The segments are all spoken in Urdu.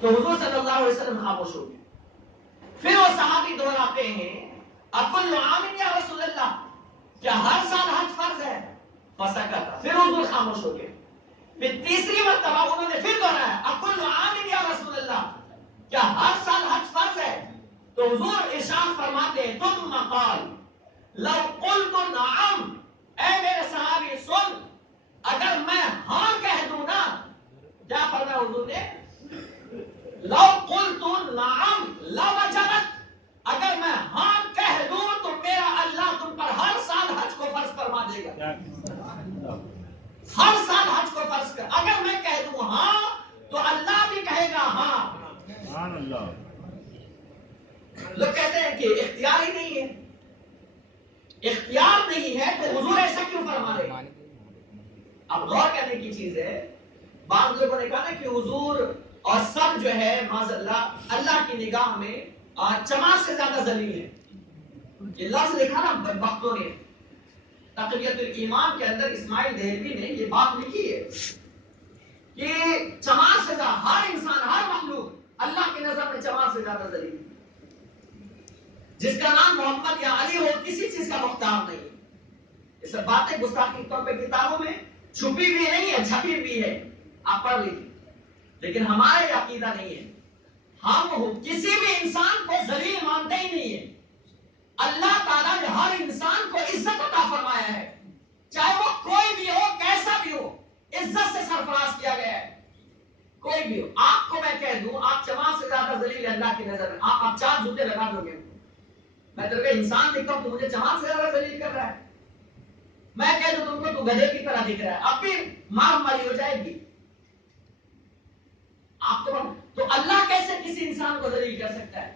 تو حضور صلی اللہ علیہ وسلم خاموش ہو گئے. پھر وہ صحابی دہراتے ہیں اکل عام یا رسول اللہ، کیا ہر سال حج فرض ہے؟ فسکت، پھر حضور خاموش ہو گئے. پھر تیسری مرتبہ انہوں نے پھر دہرایا اکل عام یا رسول اللہ، کیا ہر سال حج فرض ہے؟ تو حضور ارشاد فرماتے ہیں ثم قال لو قلت نعم، اے میرے صحابی سن، اگر میں ہاں کہہ دوں نا، کیا فرمایا حضور نے؟ لو قلت نعم لوجبت، اگر میں ہاں کہہ دوں تو میرا اللہ تم پر ہر سال حج کو فرض فرما دے گا. ہر سال حج کو فرض کر، اگر میں کہہ دوں ہاں تو اللہ بھی کہے گا ہاں. سبحان اللہ. لوگ کہتے ہیں کہ اختیار ہی نہیں ہے. اختیار نہیں ہے تو حضور ایسا کیوں فرما رہے ہیں؟ اب غور کرنے کی چیز ہے. بعض لوگوں نے کہا نا کہ حضور اور سب جو ہے معاذ اللہ کی نگاہ میں چمار سے زیادہ ذلیل ہے. یہ لفظ لکھا نا بدبختوں نے. تقویت الایمان کے اندر اسماعیل دہلوی نے یہ بات لکھی ہے کہ چمار سے زیادہ ہر انسان، ہر مخلوق اللہ کی نظر میں چمار سے زیادہ ذلیل ہے. جس کا نام محمد یا علی ہو کسی چیز کا مختار نہیں. یہ سب باتیں گستاخی طور پہ کتابوں میں چھپی بھی نہیں ہے، چھپی بھی ہے، آپ پڑھ لیجیے. لیکن ہمارا یہ عقیدہ نہیں ہے. ہم کسی بھی انسان کو ذلیل مانتے ہی نہیں ہے. اللہ تعالیٰ نے ہر انسان کو عزت عطا فرمایا ہے، چاہے وہ کوئی بھی ہو، کیسا بھی ہو، عزت سے سرفراز کیا گیا ہے. کوئی بھی ہو. آپ کو میں کہہ دوں آپ چمار سے زیادہ ذلیل اللہ کی نظر میں، آپ 4 جوتے لگا دو گے. میں تیرے کو انسان دکھتا ہوں تو مجھے چمار سے زیادہ ذلیل کر رہا ہے. میں کہہ دوں تم کو تو گدھے کی طرح دکھ رہا ہے، اب بھی مار ماری ہو جائے گی آپ کو. تو اللہ کیسے کسی انسان کو ذلیل کر سکتا ہے؟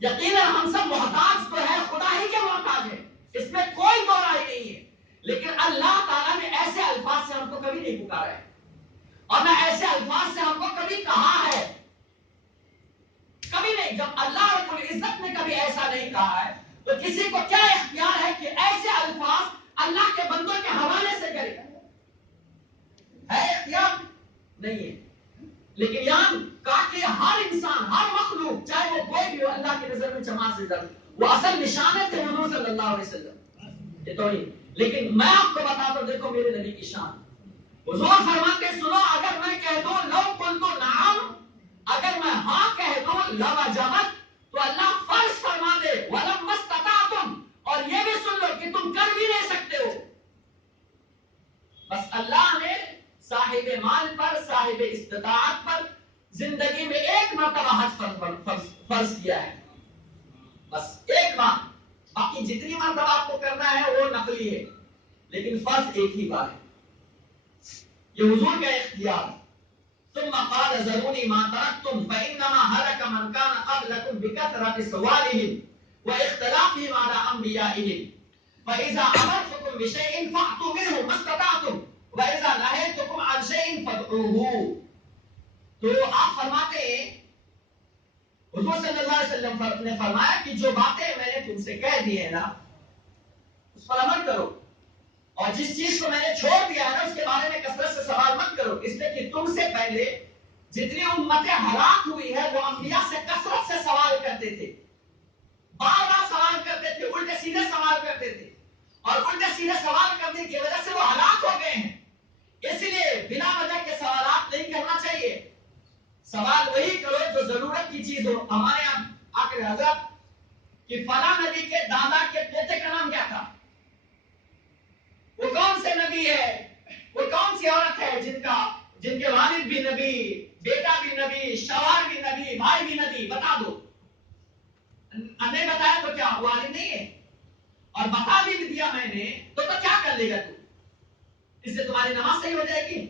یقیناً ہم سب محتاج تو ہے، خدا ہی کے محتاج ہے، اس میں کوئی دو رائے نہیں ہے. لیکن اللہ تعالیٰ نے ایسے الفاظ سے ہم کو کبھی نہیں پکارا ہے، اور نہ ایسے الفاظ سے ہم کو کبھی کہا ہے. کبھی نہیں. جب اللہ رب العزت نے کبھی ایسا نہیں کہا ہے تو کسی کو کیا اختیار ہے کہ ایسے الفاظ اللہ کے بندوں کے حوالے سے کرے؟ ہے اختیار نہیں ہے. لیکن یہاں کہا کہ ہر انسان، ہر مخلوق چاہے وہ کوئی بھی ہو، اللہ کی نظر میں چمار سے زیادہ. وہ اصل نشانے تھے حضور صلی اللہ علیہ وسلم یہ تو ہی. لیکن میں آپ کو بتاتا ہوں، دیکھو میرے نبی کی شان. حضور فرماتے سنو، اگر میں کہہ دوں لو قلت نعم، اگر میں ہاں کہہ دوں لوجبت، تو اللہ فرض فرما دے ولم استطعتم، اور یہ بھی سن لو کہ تم کر بھی نہیں سکتے ہو. بس اللہ نے صاحب مال پر، صاحب استطاعت پر زندگی میں ایک مرتبہ حج فرض کیا ہے، بس ایک بار. باقی جتنی مرتبہ آپ کو کرنا ہے وہ نفلی ہے، لیکن فرض ایک ہی بار ہے. یہ حضور کا اختیار. ثم قال ذروني ما تركتم فإنما هلك من كان قبلكم بكثرة سؤالهم واختلافهم على أنبيائهم فإذا أمرتكم بشيء فأتوا منه ما استطعتم وإذا نهيتكم عن شيء فادعوه. تو آپ فرماتے ہیں حضور صلی اللہ علیہ وسلم نے فرمایا کہ جو باتیں میں نے تم سے کہہ دی ہیں نا اس پر عمل کرو، اور جس چیز کو میں نے چھوڑ دیا ہے نا اس کے بارے میں کثرت سے سوال مت کرو، اس لیے کہ تم سے پہلے جتنی امتیں ہلاک ہوئی ہے وہ انبیاء سے کثرت سے سوال کرتے تھے، بار بار سوال کرتے تھے، الٹے سیدھے سوال کرتے تھے، اور الٹے سیدھے سوال کرنے کی وجہ سے وہ ہلاک ہو گئے ہیں. اس لیے بلا وجہ کے سوالات نہیں کرنا چاہیے. سوال وہی کرو جو ضرورت کی چیز ہو. ہمارے یہاں آخر حضرت کہ فلاں نبی کے دادا کے بیٹے کا نام کیا تھا، وہ کون سے نبی ہے، وہ کون سی عورت ہے جن کے والد بھی نبی، بیٹا بھی نبی، شوہر بھی نبی، بھائی بھی نبی، بتا دو. نہیں بتایا تو کیا والد نہیں ہے؟ اور بتا بھی دیا میں نے تو کیا کر لے گا تو؟ اس سے تمہاری نماز صحیح ہو جائے گی،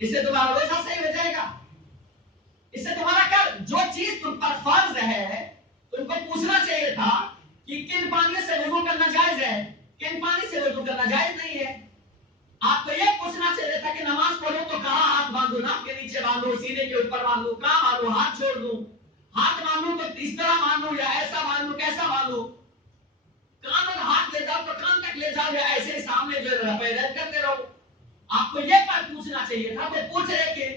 اس سے تمہارا روزہ صحیح ہو جائے گا، اس سے تمہارا کیا؟ جو چیز تم پر فرض ہے تم کو پوچھنا چاہیے تھا کہ کن پانی سے وضو کرنا جائز ہے، کن پانی سے وضو کرنا جائز نہیں ہے. آپ کو یہ پوچھنا چاہیے تھا کہ نماز پڑھو تو کہاں ہاتھ باندھو، ناک کے نیچے باندھو، سینے کے اوپر باندھو، کہاں باندھو، ہاتھ چھوڑ دوں، ہاتھ باندھو تو اس طرح باندھو یا ایسا باندھو، کیسا باندھو، کان تک ہاتھ لے جاؤ تو کان تک لے جاؤ یا ایسے سامنے جو پیدل کرتے رہو. آپ کو یہ بات پوچھنا چاہیے تھا. تو پوچھ رہے کہ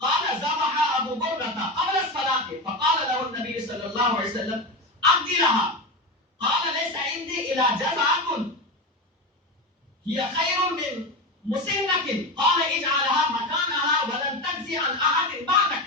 قال ذبح ابو برده قبل الصلاه فقال له النبي صلى الله عليه وسلم ابدي لها قال ليس عندي الا جزعه هي خير من مسنه قال اجعلها مكانها ولن تجزي عن احد بعدك।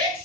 1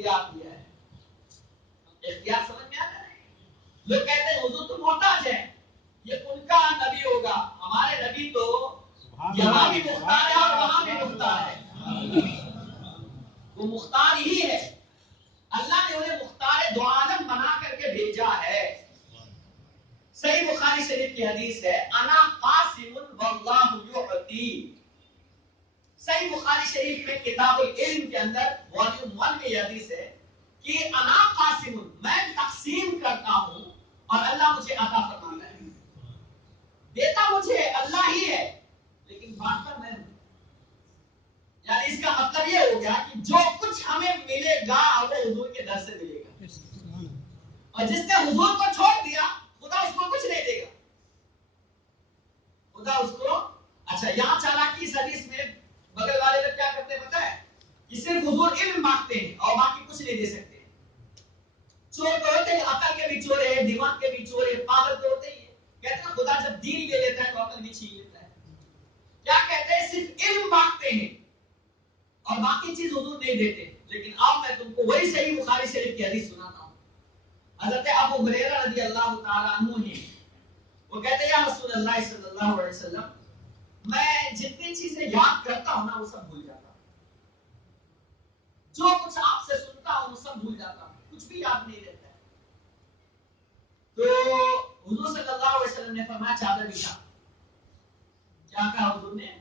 اختیار دیا ہے. اختیار سمجھ میں آتا ہے؟ لوگ کہتے ہیں حضور تو محتاج ہے، یہ ان کا نبی ہوگا. ہمارے نبی تو یہاں بھی مختار ہے اور وہاں بھی مختار ہے. وہ مختار ہی ہے. اللہ نے انہیں مختار دو عالم بنا کر کے بھیجا ہے. صحیح بخاری شریف کی حدیث ہے، انا قاسم واللہ یعطی. صحیح بخاری شریف میں کتاب العلم کے اندر والیوم 1 میں یہ حدیث ہے کہ انا قاسم، میں تقسیم کرتا ہوں اور اللہ مجھے عطا فرماتا ہے. دیتا مجھے اللہ ہی ہے لیکن بانٹتا میں ہوں. یعنی اس کا مطلب یہ ہو گیا کہ جو کچھ ہمیں ملے گا وہ حضور کے در سے ملے گا، اور جس نے حضور کو چھوڑ دیا خدا اس کو کچھ نہیں دے گا. خدا اس کو اچھا یہاں چالاکی اس حدیث میں بغل والے لوگ کیا کرتے ہیں پتہ ہے؟ کہ صرف حضور علم مانگتے ہیں اور باقی کچھ نہیں دے سکتے. چور تو ہوتے ہیں، عقل کے بھی چور ہے، دماغ کے بھی چور ہے، پاگل تو ہوتے ہی ہیں. کہتے ہیں خدا جب دین لے لیتا ہے تو عقل بھی چھین لیتا ہے. کیا کہتے ہیں؟ صرف علم مانگتے ہیں اور باقی چیز حضور نہیں دیتے. لیکن اب میں تم کو وہی صحیح بخاری شریف کی حدیث سناتا ہوں. حضرت ابو ہریرہ رضی اللہ تعالی عنہ ہیں، وہ کہتے ہیں یا رسول اللہ صلی اللہ علیہ وسلم، میں جتنی چیزیں یاد کرتا ہوں نا وہ سب بھول جاتا ہوں. جو کچھ آپ سے سنتا ہوں وہ سب بھول جاتا ہوں، کچھ بھی یاد نہیں رہتا ہے. تو حضور صلی اللہ علیہ وسلم نے فرمایا چادر بچھا. کیا کہا حضور نے؟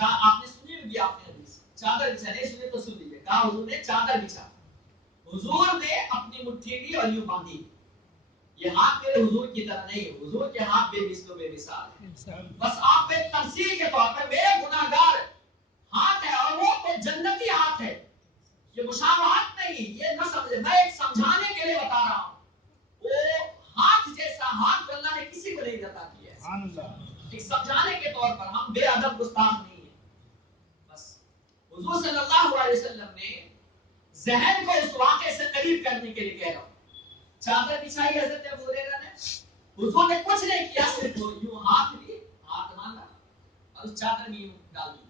آپ نے سنی ہوگی آپ نے حدیث، چادر بچھا. نہیں سنے تو سن لیجیے. کہا حضور نے چادر بچھا. حضور نے اپنی مٹھی لی اور یوں باندھی. یہ ہاتھ میرے حضور کی طرح نہیں ہے، حضور کے ہاتھ بے مثل و بے مثال ہے. بس آپ ایک تمثیل کے طور پر میرے گناہگار ہاتھ ہے اور وہ تو جنتی ہاتھ ہے. یہ مشابہت نہیں، یہ نہ سمجھے، میں ایک سمجھانے کے لیے بتا رہا ہوں. وہ ہاتھ جیسا ہاتھ اللہ نے کسی کو نہیں عطا کیا ہے. ایک سمجھانے کے طور پر ہم بے ادب گستاخ نہیں ہیں. بس حضور صلی اللہ علیہ وسلم نے ذہن کو اس واقعے سے قریب کرنے کے لیے کہہ رہا ہوں. چادر بچھائی حضرت ابو ہریرہ نے، حضور نے کچھ نہیں کیا، صرف یوں ہاتھ لی، ہاتھ مانگا اور اس چادر میں یوں ڈال دی.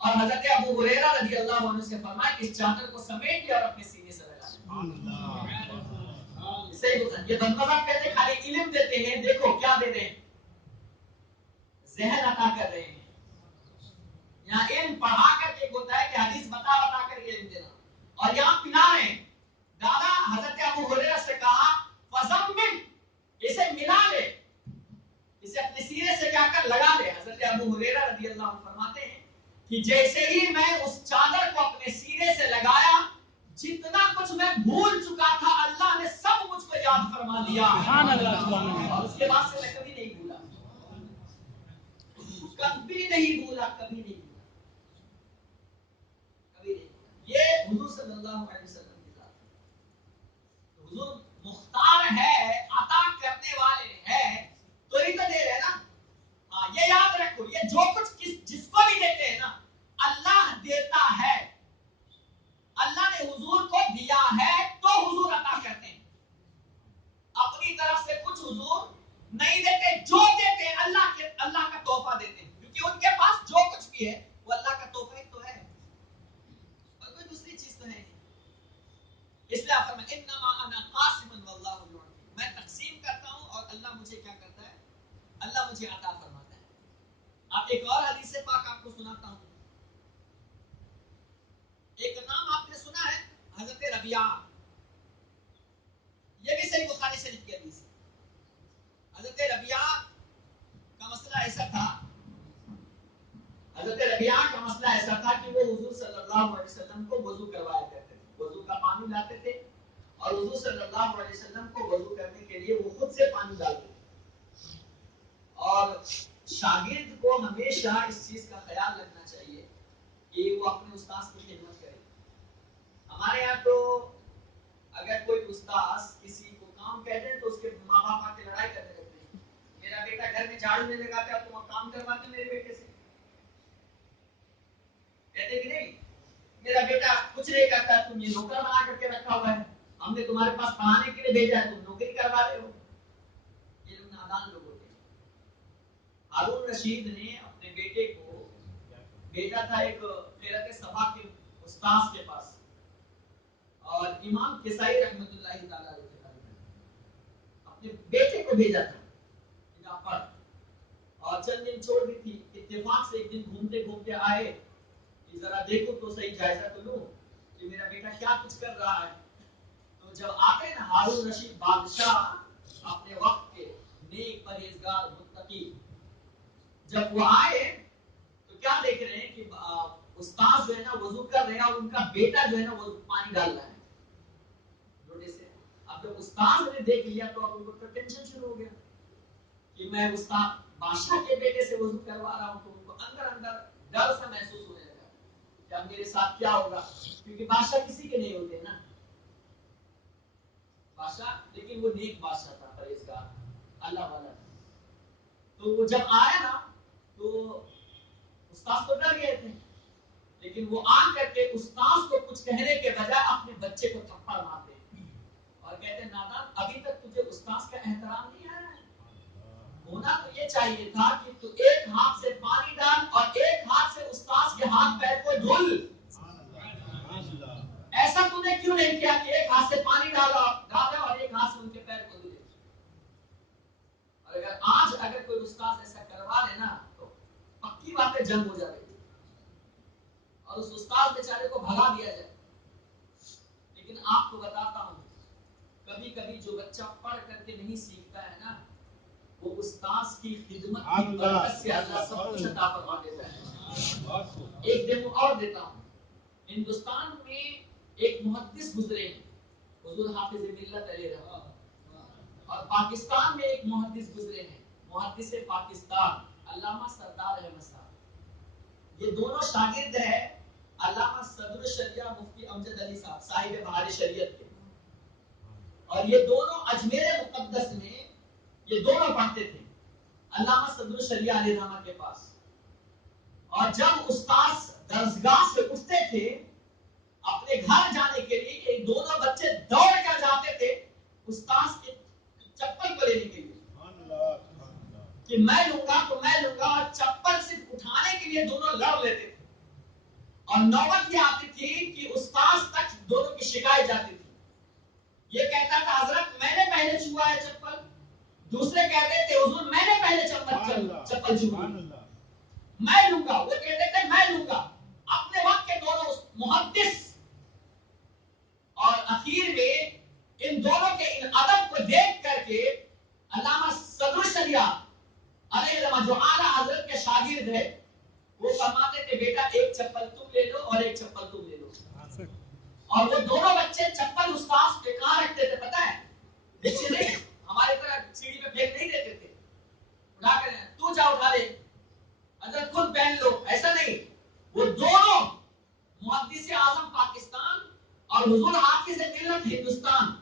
اور حضرت ابو ہریرہ رضی اللہ عنہ سے فرمایا کہ اس چادر کو سمیٹ لیا اور اپنے سینے سے لگا لیا. یہ بندہ کہتے ہیں خالی علم دیتے ہیں، دیکھو کیا دیتے ہیں، ذہن عطا کر رہے ہیں. یہاں علم پڑھا کر کے ہوتا ہے کہ حدیث بتا بتا کر علم دینا، اور یہاں پلا رہے ہیں. دادا حضرت ابو ہریرہ سے کہا فضمن، اسے ملا لے، اسے اپنے سینے سے کیا کر لگا لے. حضرت ابو ہریرہ رضی اللہ عنہ فرماتے ہیں کہ جیسے ہی میں اس چادر کو اپنے سینے سے لگایا، جتنا کچھ میں بھول چکا تھا اللہ نے سب مجھ کو یاد فرما دیا. سبحان اللہ. اور اس کے بعد سے میں کبھی نہیں بھولا، کبھی نہیں بھولا، کبھی نہیں بھولا، کبھی نہیں بھولا. یہ حضور صلی اللہ علیہ وسلم کی ذات ہے. حضور مختار ہے، عطا کرنے والے ہیں، تو ہی تو دے رہے نا. ہاں یہ یاد رکھو، یہ جو کچھ جس کو بھی دیتے ہیں نا اللہ دیتا ہے. اللہ نے حضور کو دیا ہے تو حضور عطا کرتے ہیں. اپنی طرف سے کچھ حضور نہیں دیتے، جو دیتے ہیں اللہ کا تحفہ دیتے ہیں، کیونکہ ان کے پاس جو کچھ بھی ہے وہ اللہ کا تحفہ ہی تو ہے، اور کوئی دوسری چیز تو ہے نہیں. اس لیے آپ فرمائیں انما انا قاسم واللہ یعطی، میں تقسیم کرتا ہوں اور اللہ مجھے کیا کرتا ہے؟ اللہ مجھے عطا فرماتا ہے. آپ ایک اور حدیث پاک آپ کو سناتا ہوں. ایک نام آپ نے سنا ہے حضرت ربیعہ، یہ بھی صحیح بخاری شریف کی حدیث ہے. حضرت ربیعہ کا مسئلہ ایسا تھا، حضرت ربیعہ کا مسئلہ ایسا تھا کہ وہ حضور صلی اللہ علیہ وسلم کو وضو کروایا کرتے تھے. وضو کا پانی لاتے تھے اور حضور صلی اللہ علیہ وسلم کو وضو کرنے کے لیے وہ خود سے پانی ڈالتے تھے. اور شاگرد کو ہمیشہ اس چیز کا خیال رکھنا چاہیے کہ وہ اپنے استاد کی خدمت کرے. ہمارے یہاں تو اگر کوئی استاد کسی کو کام کہہ دے تو اس کے ماں باپ آ کے لڑائی کرنے لگتے ہیں. میرا بیٹا گھر میں جھاڑو نہیں لگاتا، تم کام کرواتے میرے بیٹے سے. کہتے کہ نہیں میرا بیٹا کچھ نہیں کرتا، تم یہ نوکر بنا کر کے رکھا ہوا ہے، ہم نے تمہارے پاس پڑھانے کے لیے بھیجا ہے، تم نوکری کروا رہے ہو. یہ لوگ نادان لوگ ہوتے ہیں. ہارون رشید نے اپنے بیٹے کو بھیجا تھا ایک قرۃ سبا کے استاذ کے پاس. اور امام کسائی رحمۃ اللہ تعالی علیہ اپنے بیٹے کو بھیجا تھا کہ جا پڑھ، اور چند دن چھوڑ دی تھی. اتفاق سے ایک دن گھومتے گھومتے آئے کہ ذرا دیکھو تو صحیح جائزہ تو لو کہ میرا بیٹا کیا کچھ کر رہا ہے. تو جب آتے نا ہارون رشید بادشاہ اپنے وقت کے نیک پرہیزگار متقی، جب وہ آئے تو کیا دیکھ رہے ہیں کہ استاد جو ہے نا وضو کر رہے ہیں اور ان کا بیٹا جو ہے نا وہ پانی ڈال رہا ہے لوٹے سے. اب جب استاد نے دیکھ لیا تو اب ان کو ٹینشن شروع ہو گیا کہ میں استاد بادشاہ کے بیٹے سے وضو کروا رہا ہوں. تو ان کو اندر اندر ڈر سا محسوس ہونے لگا کہ اب میرے ساتھ کیا ہوگا، کیونکہ بادشاہ کسی کے نہیں ہوتے نا بادشاہ، لیکن وہ نیک بادشاہ تھا، پرہیزگار، اللہ والا تھا. تو وہ جب آیا نا تو استاد تو ڈر گئے تھے، لیکن وہ آ کر کے استاد کو کچھ کہنے کے بجائے اپنے بچے کو تھپڑ مارتے اور کہتے نادان ابھی تک تجھے استاد کا احترام نہیں آیا ہے. ہونا تو یہ چاہیے تھا کہ تو ایک ہاتھ سے پانی ڈال اور ایک ہاتھ سے استاد کے ہاتھ پیر کو دھل. ایسا تو نے کیوں نہیں کیا کہ ایک ہاتھ سے پانی ڈالا اور ایک ہاتھ سے ان کے پیر کو دھلے. اور اگر کوئی استاد ایسا کروا لے نا تو پکی بات ہے جنگ ہو جائے گی اور اس استاد بیچارے کو بھگا دیا جائے. لیکن آپ کو بتاتا ہوں کبھی کبھی جو بچہ پڑھ کر کے نہیں سیکھتا ہے نا وہ استاد کی خدمت کی برکت سے اللہ سب کچھ عطا فرما دیتا ہے. ایک ڈیمو اور دیتا ہوں. ہندوستان میں ایک محدث گزرے ہیں حضور حافظ ملت علیہ رحمہ، اور پاکستان میں ایک محدث گزرے ہیں محدث پاکستان علامہ سردار احمد صاحب. یہ دونوں شاگرد ہیں علامہ صدر الشریعہ مفتی امجد علی صاحب صاحب بہار شریعت کے. اور یہ دونوں اجمیر مقدس میں یہ دونوں پڑھتے تھے علامہ صدر الشریعہ علیہ رحمہ کے پاس. اور جب استاد درسگاہ سے اٹھتے تھے اپنے گھر جانے کے لیے یہ دونوں بچے دوڑ کر جاتے تھے استاد کے چپل کو لینے کے لیے کہ میں لوں گا تو میں لوں گا، اور چپل صرف اٹھانے کے لیے دونوں لڑ لیتے تھے. اور نوبت یہ آتی تھی کہ استاد تک دونوں کی شکایت جاتی تھی. یہ کہتا تھا حضرت میں نے پہلے چھوا ہے چپل، دوسرے کہتے تھے حضور میں نے پہلے چپل چھوا، میں لوں گا، وہ کہتے تھے میں لوں گا. اپنے وقت کے دونوں محدث، اور اخیر میں ان دونوں کے ان ادب کو دیکھ کر کے علامہ صدر الشریعہ علیہ رحمہ جو اعلیٰ حضرت کے شاگرد ہے وہ فرماتے تھے بیٹا ایک چپل تم لے لو اور ایک چپل تم لے لو. اور وہ دونوں بچے چپل استاد پہ کہاں رکھتے تھے پتہ ہے؟ نیچے نہیں، ہمارے طرح سیڑھی پہ پھینک نہیں دیتے تھے، اٹھا کر تو جا اٹھا لے حضرت خود پہن لو، ایسا نہیں. وہ دونوں محدث اعظم پاکستان اور حضور حافظ ملت ہندوستان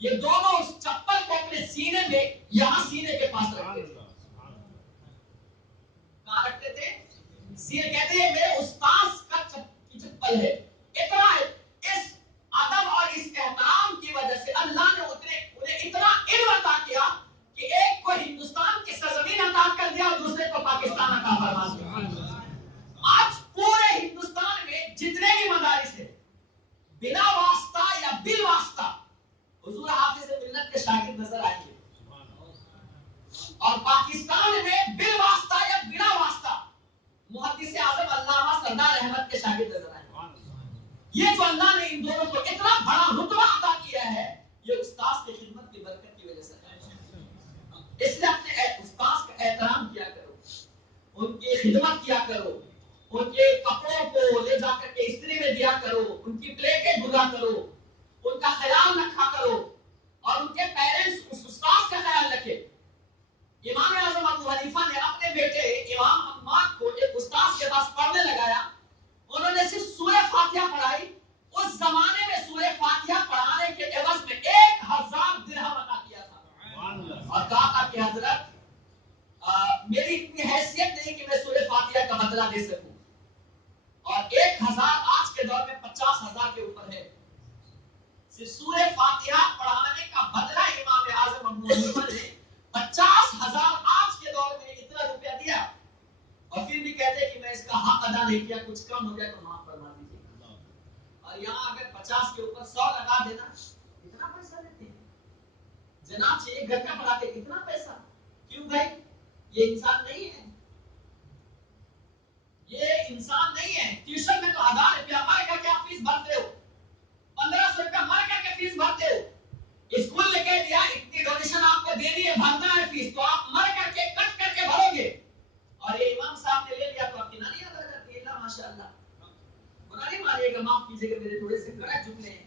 یہ دونوں اس چپل کو اپنے سینے میں یہاں سینے کے پاس رکھتے تھے. کہاں رکھتے تھے؟ سینے. کہتے ہیں میرے استاد کا چپل ہے. اتنا ہے اس ادب اور اس احترام کی وجہ سے اللہ نے انہیں اتنا علم عطا کیا کہ ایک کو ہندوستان کی سرزمین عطا کر دیا اور دوسرے کو پاکستان عطا فرما دیا. آج پورے ہندوستان میں جتنے بھی مدارس ہیں بلا واسطہ یا بال واسطہ حضور حافظ ملت کے شاگرد نظر آئیں گے، اور پاکستان میں بال واسطہ یا بلا واسطہ محدث اعظم علامہ سردار احمد کے شاگرد نظر آئیں گے. یہ جو اللہ نے ان دونوں کو اتنا بڑا رتبہ عطا کیا ہے یہ استاد کی خدمت کی برکت کی وجہ سے ہے. اس لیے اپنے استاد کا احترام کیا کرو، ان کی خدمت کیا کرو، ان کے کپڑوں کو لے جا کر کے استری میں دیا کرو، ان کی پلیٹیں دھلا کرو، ان کا خیال رکھا کرو، اور ان کے پیرنٹس اس استاد کا خیال رکھے. امام اعظم ابو حنیفہ نے اپنے بیٹے امام حماد کو ایک استاد کے پاس پڑھنے لگایا. انہوں نے صرف سورہ فاتحہ پڑھائی. اس زمانے میں سورہ فاتحہ پڑھانے کے عوض میں 1000 درہم عطا کیا تھا، اور کہا تھا کہ حضرت میری اتنی حیثیت نہیں کہ میں سورہ فاتحہ کا بدلہ دے سکوں، اور 1000 آج کے دور میں 50,000 کے اوپر ہے. صرف سورہ فاتحہ پڑھانے کا بدلہ امام اعظم ابو حنیفہ نے 50,000 آج کے دور میں اتنا روپیہ دیا، اور پھر بھی کہتے ہیں کہ میں اس کا حق ادا نہیں کیا، کچھ کم ہو گیا تو معاف فرما دیجیے. اور اور یہاں اگر 50 کے اوپر 100 لگا دینا اتنا پیسہ لیتے ہیں جناب سے ایک گھر کا پڑھاتے کتنا پیسہ. کیوں بھائی؟ یہ انسان نہیں ہے, یہ انسان نہیں ہے. ٹیوشن میں تو 1000 روپیہ مر کر کے آپ فیس بھرتے ہو, 1500 روپیہ مر کر کے فیس بھرتے ہو. اسکول نے کہہ دیا اتنی ڈونیشن آپ کو دینی ہے, بھرنا ہے فیس, تو آپ مر کر کے کٹ کر کے بھرو گے. اور یہ امام صاحب نے لے لیا تو آپ کی نانی ادا کرتی ہے. اللہ ماشاء اللہ, گناہ نہیں مانیے گا, معاف کیجیے گا میرے تھوڑے سے کڑک جملے ہیں.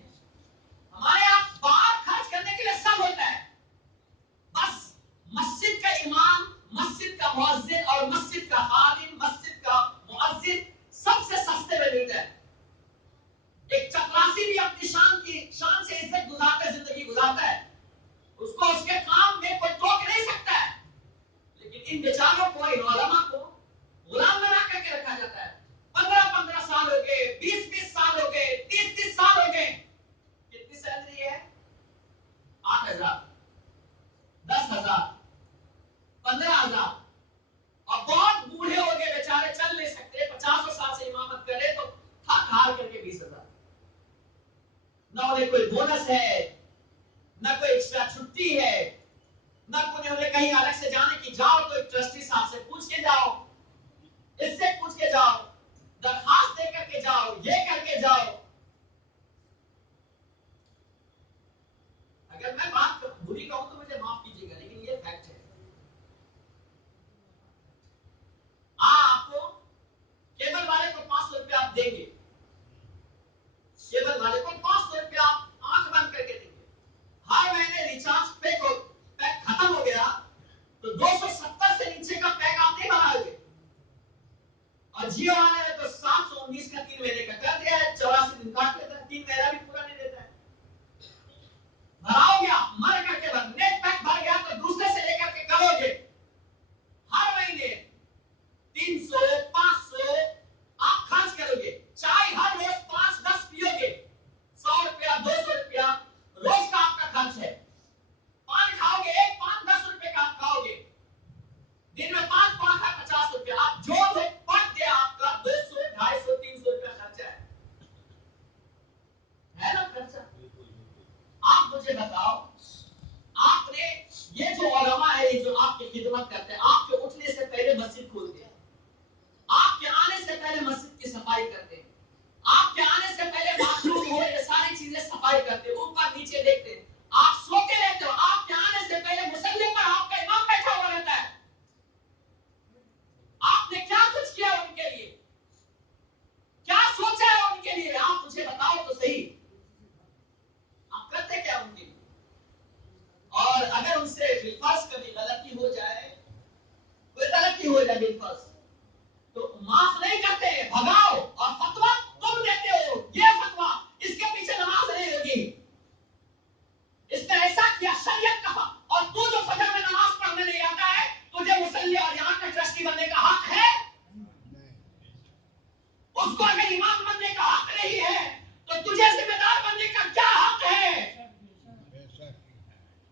ہمارے یہاں باہر خرچ کرنے کے لیے سب ہوتا ہے, بس مسجد کا امام, مسجد کا مؤذن اور مسجد کا خادم, مسجد کا مؤذن سب سے سستے میں ملتا ہے. ایک چپراسی بھی اپنی شان سے عزت گزارتا ہے, زندگی گزارتا ہے, اس کو اس کے کام میں کوئی ٹوک نہیں سکتا ہے. لیکن ان بیچاروں کو, ان علماء کو غلام بنا کر کے رکھا جاتا ہے. 15 سال ہو گئے, 20 سال ہو گئے, 30 سال ہو گئے. کتنی سیلری ہے؟ 8000, 10000, 15000. اور بہت بوڑھے ہو گئے بیچارے, چل نہیں سکتے, 50 سال سے امامت کرے تو تھک ہار کر کے 20000. نہ انہیں کوئی بونس ہے, نہ کوئی ایکسٹرا چھٹی ہے, نہ انہیں کہیں الگ سے جانے کی. جاؤ تو ایک ٹرسٹی صاحب سے پوچھ کے جاؤ, اس سے پوچھ کے جاؤ, درخواست دے کر کے جاؤ, یہ کر کے جاؤ. اگر میں بات بری کہوں تو مجھے معاف کیجیے گا, لیکن یہ فیکٹ ہے. آپ کو کیبل والے کو 500 روپے آپ دیں گے, کیبل والے کو 500 روپے آپ آنکھ بند کر کے دیں گے. ہر مہینے ریچارج پیک ختم ہو گیا تو 270 سے نیچے کا پیک آپ نہیں بناؤ گے. اور جیو والے نے تو 719 کا 3 مہینے کا کر دیا ہے, 84 دن کاٹ لیتا ہے, 3 مہینہ بھی پورا نہیں دیتا ہے. بھراؤ گیا مر کر کے, بعد نیٹ پیک بھر گیا تو دوسرے سے لے کر کے کرو گے. ہر مہینے 300 500 آپ خرچ کرو گے. چائے ہر روز 5-10 پیو گے, 100 روپیہ 200 روپیہ روز کا آپ کا خرچ ہے. پان کھاؤ گے, ایک پان 10 روپے کا آپ کھاؤ گے, دن میں 5 پان ہے 50 روپیہ. آپ جو پٹ دے آپ کا 200 250 300 روپیہ خرچہ ہے نا خرچہ. آپ مجھے بتاؤ, آپ نے یہ جو علماء ہے, یہ جو آپ کی خدمت کرتے ہیں, آپ کے اٹھنے سے پہلے مسجد کھولتے ہیں, آپ کے آنے سے پہلے مسجد کی صفائی کرتے ہیں, آپ کے آنے سے پہلے باتھ روم ہو یہ ساری چیزیں صفائی کرتے ہیں, اوپر نیچے دیکھتے ہیں. آپ سوتے رہتے ہو, آپ کے آنے سے پہلے مصلی پر آپ کا امام بیٹھا ہوا رہتا ہے. آپ نے کیا کچھ کیا ان کے لیے, کیا سوچا ہے ان کے لیے, آپ مجھے بتاؤ تو صحیح. آپ کرتے کیا ان کے لیے؟ اور اگر ان سے بالفرض کبھی غلطی ہو جائے, کوئی غلطی ہو جائے بالفرض, تو معاف نہیں کرتے, بھگاؤ. اور فتوا تم دیتے ہو, یہ فتوا, اس کے پیچھے نماز نہیں ہوگی, اس نے ایسا کیا, شریعت کہا. اور تو جو فجر میں نماز پڑھنے نہیں آتا ہے, تجھے مصلی اور یہاں کا ٹرسٹی بننے کا حق ہے. اس کو اگر امام بننے کا حق نہیں ہے تو تجھے ذمہ دار بننے کا کیا حق ہے؟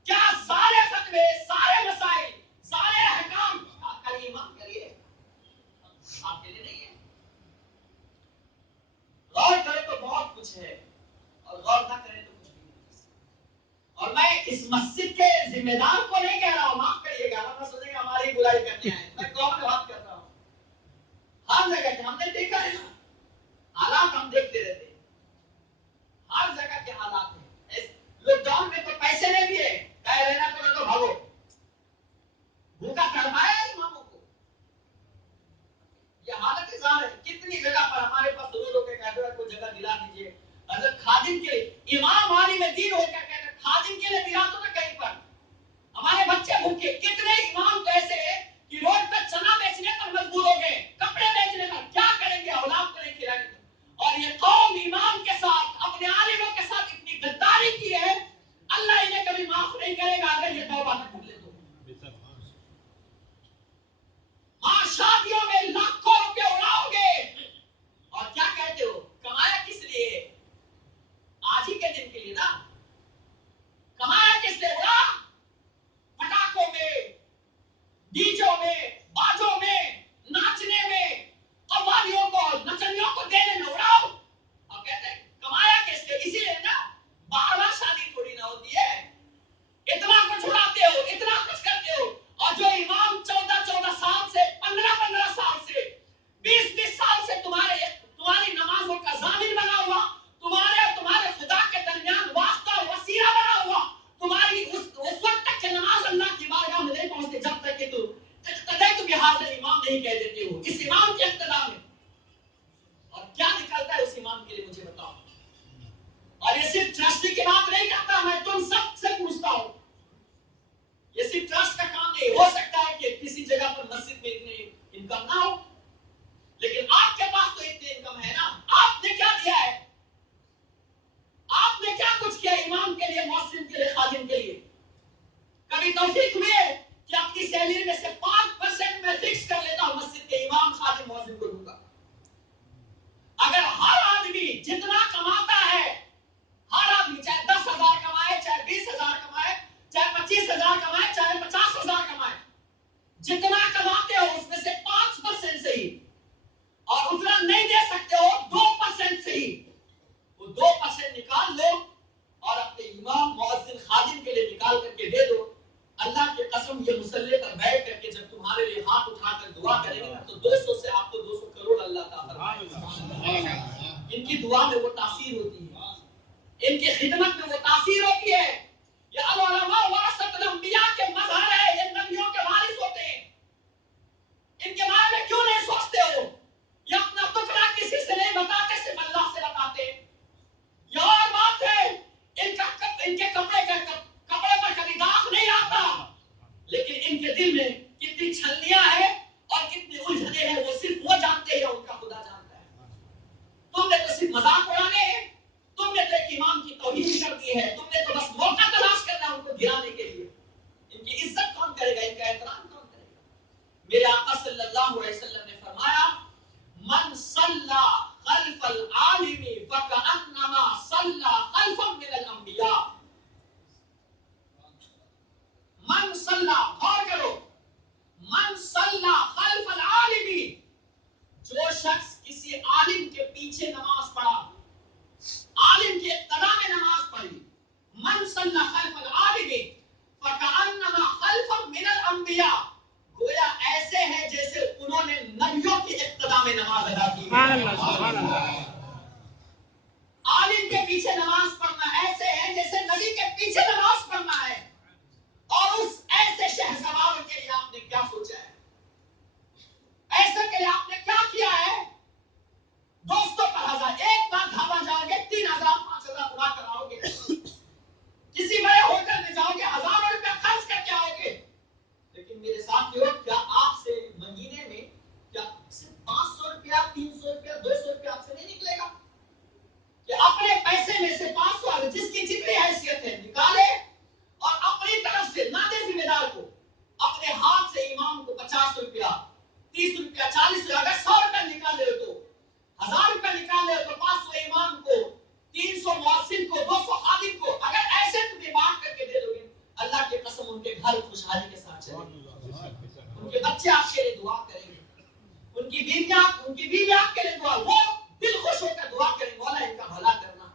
کیا سارے فتوے, سارے مسائل, سارے احکام کا امام کے لیے, آپ کے لیے نہیں ہے؟ غور کرے تو بہت کچھ ہے, اور غور نہ کرے تو کچھ بھی نہیں. اور میں اس مسجد کے ذمہ دار کو نہیں کہہ رہا ہوں, معاف کریے گا, ورنہ سوچیں گے ہماری برائی کرنے آئے. میں قوم میں بات کر رہا ہوں. ہر جگہ کے ہم نے دیکھا ہے نا, حالات ہم دیکھتے رہتے ہیں, ہر جگہ کے حالات ہیں. لوک ڈاؤن میں تو پیسے نہیں دیے, کہہ لینا تو نہ تو بھاگو, بھوکا تڑپایا اماموں کو. یہ حالت ظاہر ہے. کتنی جگہ پر ہمارے پاس رو کے کہتے ہیں کوئی جگہ دلا دیجیے. اگر خادم کے امام والی میں دین ہو کر کہتے ہیں خادم کے لیے دلا تو نہ کہیں پر. ہمارے بچے بھوکے, کتنے امام تو ایسے ہیں کہ روڈ پر چنا بیچنے پر مجبور ہو گئے, کپڑے بیچنے پر. کیا کریں گے, اولاد کو نہیں کھلائیں گے. اور یہ قوم امام کے ساتھ, اپنے عالموں کے ساتھ اتنی غداری کی ہے, اللہ انہیں کبھی معاف نہیں کرے گا اگر یہ توبہ نہ کر لے تو. ماں شادیوں میں لاکھوں روپے اڑاؤ گے, اور کیا کہتے ہو کمایا کس لیے؟ آج ہی کے دن کے لیے نا. کمایا کس لیے؟ اڑا پٹاخوں میں, ڈیجوں میں, باجوں میں, ناچنے میں, قوالیوں کو, نچنیوں کو دینے میں اڑاؤ. اور کہتے ہیں کمایا مؤذن کے لیے، خادم کے لیے کبھی توفیق ہوئے کہ اپنی سیلری میں سے 5% میں فکس کر لیتا ہوں مسجد کے امام خادم مؤذن کو دوں گا؟ اگر ہر آدمی جتنا کماتا ہے، ہر آدمی چاہے 10,000 کمائے، چاہے 20,000 کمائے، چاہے 25,000 کمائے، چاہے 50,000 کمائے، جتنا کماتے ہو اس میں سے 5% سے ہی، اور اتنا نہیں دے سکتے ہو 2% سے ہی، وہ 2% نکال لو اور اپنے امام مؤذن خادم کے لیے نکال کر کے دے دو۔ اللہ کی قسم یہ مصلی پر بیٹھ کر کے جب تمہارے لیے ہاتھ اٹھا کر دعا کریں گے نا تو 200 سے آپ کو 200 کروڑ اللہ تعالیٰ فرمائے گا۔ ان کی دعا میں وہ تاثیر ہوتی ہے، ان کی خدمت میں وہ تاثیر ہوتی ہے۔ یہ العلماء ورثۃ الانبیاء کے مظہر ہے، یہ نبیوں کے وارث ہوتے ہیں۔ ان کے بارے میں کیوں نہیں سوچتے ہو؟ یہ اپنا ٹکڑا کسی سے نہیں بتاتے، صرف اللہ سے بتاتے۔ یہ اور بات ہے، ان کے کپڑے پر کبھی داغ نہیں آتا، لیکن ان کے دل میں کتنی چھلنیاں ہیں اور کتنی الجھنیں ہیں وہ صرف وہ جانتے ہیں، ان کا خدا جانتا ہے۔ تم نے تو صرف مذاق اڑانے ہیں، تم نے تو ایک امام کی توہین کر دی ہے، تم نے تو بس موقع تلاش کرنا ان کو گرانے کے لیے۔ ان کی عزت کون کرے گا، ان کا احترام کون کرے گا؟ میرے آقا صلی اللہ علیہ وسلم نے فرمایا من صلی خلف العالم فکأنما صلی خلف من الانبیاء۔ من صلی، غور کرو، من صلی خلف العالم، جو شخص کسی عالم کے پیچھے نماز پڑھا، عالم کے اقتداء میں نماز پڑھی، من صلی خلف العالم فکأنما خلف من الانبیاء، گویا ایسے ہیں جیسے انہوں نے نبیوں کی اقتداء میں نماز ادا کی۔ سبحان اللہ، سبحان اللہ۔ عالم کے پیچھے نماز پڑھنا ایسے ہے جیسے نبی کے پیچھے نماز پڑھنا ہے۔ اور اس ایسے شہسواروں کے لیے آپ نے کیا سوچا ہے؟ ایسے کے لیے آپ نے کیا کیا ہے؟ دوستوں پر ہزار، ایک بار ڈھابا جاؤ گے 3,000 5,000 اڑا کر آؤ گے، کسی بڑے ہوٹل میں جاؤ گے ہزاروں روپے خرچ کر کے آؤ گے، لیکن میرے ساتھ کیا آپ سے مہینے میں کیا صرف 500 روپیہ 300 روپیہ 200 روپیہ آپ سے نہیں نکلے گا؟ کہ اپنے پیسے میں سے 500 جس کی جتنی حیثیت ہے نکالے اور اپنی طرف سے نہ دے ذمہ دار کو، اپنے ہاتھ سے امام کو 50 روپیہ 30 روپیہ 40 روپیہ، اگر 100 روپیہ نکال لے تو 1000 روپیہ نکال لے تو 500 امام کو، 300 مؤذن کو، 200 خادم کو، اگر ایسے تمہیں بانٹ کر کے دے دو گے، اللہ کی قسم ان کے گھر خوشحالی کے ساتھ چلے گے، ان کے بچے آپ کے لیے دعا کریں گے، ان کی بیوی آپ کے لیے دعا، وہ دل خوش ہو کر دعا کریں، مولا ان کا بھلا کرنا۔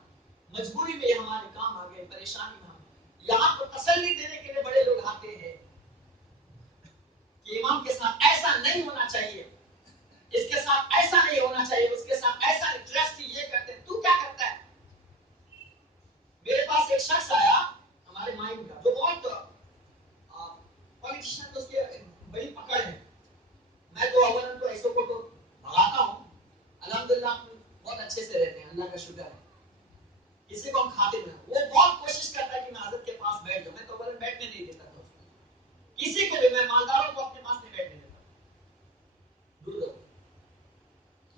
مجبوری میں یہ ہمارے کام آ گئے، پریشانی میں یہاں تو تسلی دینے کے لیے بڑے لوگ آتے ہیں کہ امام کے ساتھ ایسا نہیں ہونا چاہیے، اس کے ساتھ ایسا نہیں ہونا چاہیے، اس کے ساتھ ایسا نہیں، ٹرسٹ یہ کرتے ہیں، تو کیا کرتا ہے؟ میرے پاس ایک شخص آیا ہمارے مائنڈ کا جو بہت پولیٹیشن، اس کے بڑی پکڑ ہے، میں تو اولا تو ایسوں کو تو بھگاتا ہوں، الحمدللہ بہت اچھے سے رہتے ہیں، اللہ کا شکر ہے، کسی کو ہم کھاتے ہیں، وہ بہت کوشش کرتا ہے کہ میں حضرت کے پاس بیٹھ جاؤں، میں تو اولا بیٹھنے نہیں دیتا تھا، کسی کو بھی میں مالداروں کو اپنے پاس نہیں بیٹھنے دیتا، دور رہو،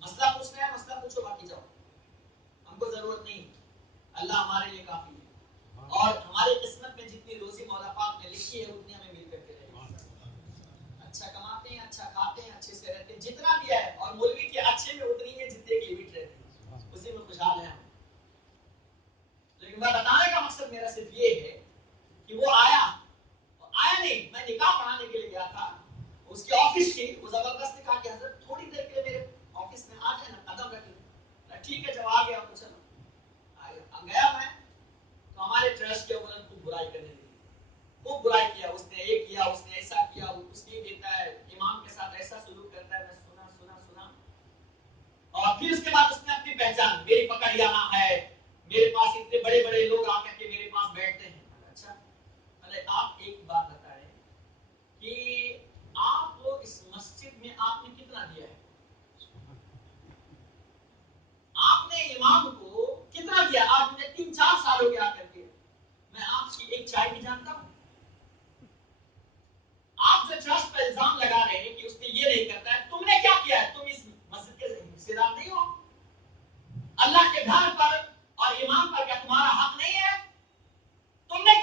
مسئلہ پوچھنا ہے مسئلہ پوچھو، باقی جاؤ، ہم کو ضرورت نہیں، اللہ ہمارے لیے کافی ہے، اور ہماری قسمت میں جتنی روزی مولا پاک نے لکھی ہے اتنی ہمیں مل کر کے رہے گی، اچھا کماتے ہیں، اچھا کھاتے ہیں، اچھے سے رہتے ہیں، جتنا دیا ہے، اور مولوی کے اچھے میں اتنی ہے جتنے کی لمٹ رہتی ہے، اسی میں خوشحال ہیں ہم۔ لیکن میں بتانے کا مقصد میرا صرف یہ ہے کہ وہ آیا نہیں، میں نکاح پڑھانے کے لیے گیا تھا، اس کی آفس کی، وہ زبردستی کہا کہ حضرت تھوڑی دیر کے لیے میرے آفس میں آ جائے نا، قدم رکھ لیں، ٹھیک ہے، جب آ گیا تو چلو، گیا میں تو ہمارے ٹرسٹ کے اوپر خوب برائی کرنے لگی، خوب برائی کیا، اس نے یہ کیا، اس نے ایسا کیا، اس نے دیتا ہے امام کے ساتھ ایسا سلوک کرتا ہے، میں سنا، اور پھر اس کے بعد اس نے اپنی پہچان، میری پکڑ یہاں ہے، میرے پاس اتنے بڑے بڑے لوگ آ کر کے میرے پاس بیٹھتے ہیں، اچھا آپ ایک بات بتائیں کہ آپ کو اس مسجد میں آپ نے کتنا دیا ہے؟ آپ نے امام کو کتنا دیا؟ آج مجھے 3-4 سال ہو گیا آ کر کے، میں آپ کی ایک چائے بھی جانتا ہوں؟ آپ جو ٹرسٹ پر الزام لگا رہے ہیں کہ اس نے یہ نہیں کرتا ہے، تم نے کیا کیا ہے؟ تم اس مسجد کے حصے دار نہیں ہو؟ اللہ کے گھر پر اور امام پر کیا تمہارا حق نہیں ہے؟ تم نے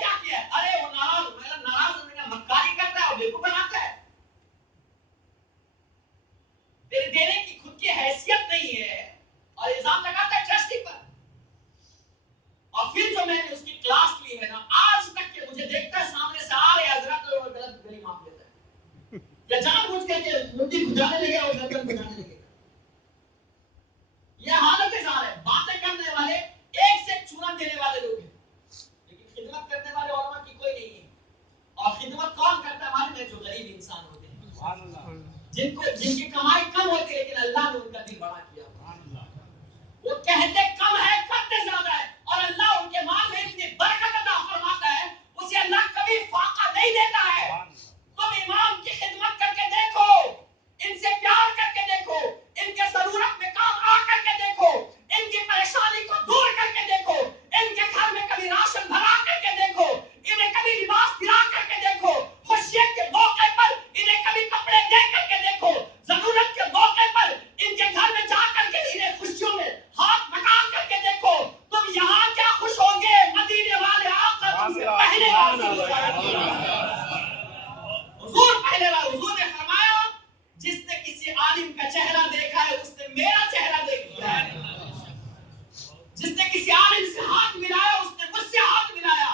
جن کی کمائی کم ہوتی ہے لیکن اللہ نے ان کا دل بڑا کیا. وہ کہتے کم ہے کرتے زیادہ ہے اور اللہ ان کے مال میں اتنی برکت عطا فرماتا ہے اسے اللہ کبھی فاقہ نہیں دیتا ہے. تم امام کی خدمت کر کے دیکھو, ان سے پیار کر کے دیکھو, ان کے ضرورت میں کام آ کر کے دیکھو, ان کی پریشانی کو دور کر کے دیکھو, ان کے گھر میں کبھی راشن بھرا کر کے دیکھو, انہیں کبھی لباس دلا کر کے دیکھو, خوشیت کے موقع پر انہیں کبھی کپڑے دے کر کے دیکھو, ضرورت کے موقع پر ان کے گھر میں جا کر کے انہیں خوشیوں میں ہاتھ بٹا کر کے دیکھو. تم یہاں کیا خوش ہوں گے, مدینے والے آقا تم سے پہلے حضور نے فرمایا جس نے کسی عالم کا چہرہ دیکھا ہے اس نے میرا چہرہ دیکھ لیا ہے. جس نے کسی عالم سے ہاتھ ملایا اس نے مجھ سے ہاتھ ملایا.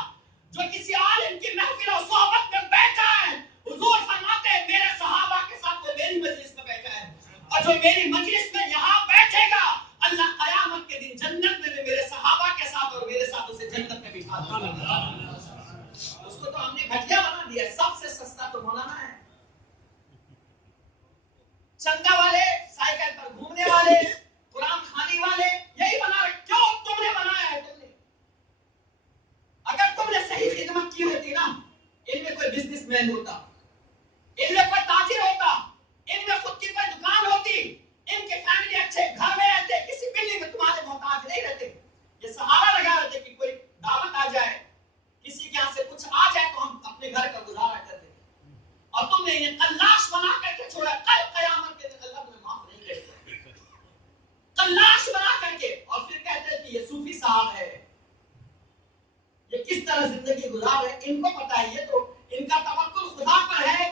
جو کسی عالم کی محفل و صحبت میں بیٹھا ہے حضور فرماتے ہیں میرے صحابہ کے ساتھ وہ میری مجلس میں بیٹھا ہے, اور جو میری مجلس میں یہاں بیٹھے گا اللہ قیامت کے دن جنت میں بھی میرے صحابہ کے ساتھ اور میرے ساتھ اسے جنت میں بٹھا دے. اس کو تو ہم نے گھٹیا بنا دیا. سب سے سستا تو مولانا ہے. چندا والے, سائیکل پر گھومنے والے, قرآن خوانی والے, یہی بنا رہے. کیوں تم نے بنایا ہے؟ تم نے اگر تم نے صحیح خدمت کی ہوتی نا, ان میں کوئی بزنس مین ہوتا, ان میں کوئی تاجر ہوتا, ان میں خود کی کوئی دکان ہوتی, ان کے فیملی اچھے گھر میں رہتے, کسی بلی میں تمہارے محتاج نہیں رہتے. یہ سہارا لگا رہتے کہ کوئی دعوت آ جائے, کسی کے یہاں سے کچھ آ جائے تو ہم اپنے گھر کا گزارا کرتے. اور تم نے انہیں قلاش بنا کر کے چھوڑا. کل قیامت کے دن اللہ تمہیں معاف نہیں کرے گا. قلاش بنا کر کے, اور پھر کہتے ہیں کہ یہ صوفی صاحب ہے, یہ کس طرح زندگی گزار ہے, ان کو پتا ہے. یہ تو ان کا توکل خدا پر ہے